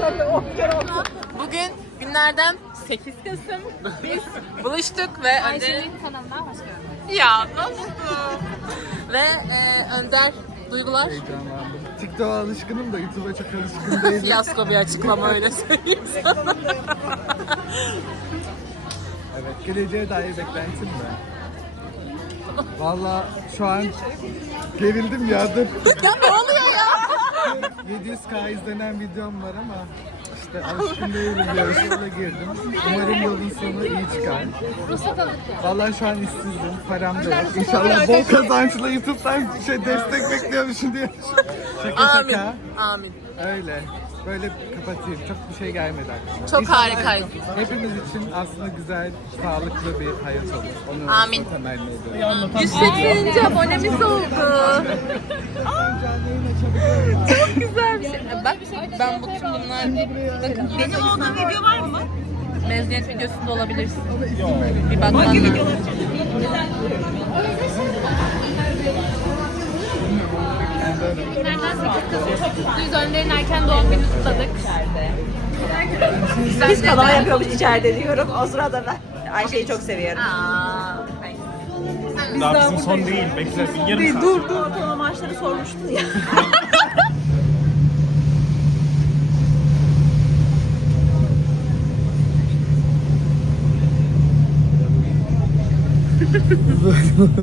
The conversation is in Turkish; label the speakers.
Speaker 1: Bugün günlerden 8 Kasım. Biz buluştuk ve
Speaker 2: Ayşe'nin kanalına hoş geldiniz.
Speaker 1: Ya nasıl? Ve Önder duygular.
Speaker 3: Heyecanlandım. TikTok'a alışkınım da YouTube'a çok alışkın değilim.
Speaker 1: Fiyasko bir açıklama öyle söyleyeyim sana.
Speaker 3: Evet, geleceğe dair beklentim mi? Valla şu an gerildim ya. Dur.
Speaker 1: Ne oluyor ya?
Speaker 3: 700K izlenen videom var ama işte alışkın değilim, yarışmaya girdim. Umarım yolun sonu iyi çıkar. Vallahi şu an işsizim, param da yok. İnşallah bol kazançla YouTube'dan destek bekliyormuşum diye. Şaka
Speaker 1: Amin.
Speaker 3: şaka.
Speaker 1: Amin.
Speaker 3: Öyle. Böyle kapatayım. Çok bir şey gelmedi aklıma.
Speaker 1: Çok
Speaker 3: İnşallah
Speaker 1: harikaydı.
Speaker 3: Hepimiz için aslında güzel, sağlıklı bir hayat olur. Onu
Speaker 1: Amin.
Speaker 3: temenni ediyorum.
Speaker 1: 180. abonemiz oldu. Çok güzel bir şey. Bak ben bu tüm bunlar... Bakın benim olduğum video var mı? Mezuniyet videosunda olabilirsin. Bir bakman lazım.
Speaker 2: Günlerden 8 Kasım çok mutluyuz. Önder'in erken doğum günü kutladık.
Speaker 4: Biz kanal yapıyormuş içeride diyorum. O sırada ben Ayşe'yi çok seviyorum.
Speaker 5: Daha bizim son değil. Bekle bir yarım saat.
Speaker 4: Dur kanal maçları sormuştun ya.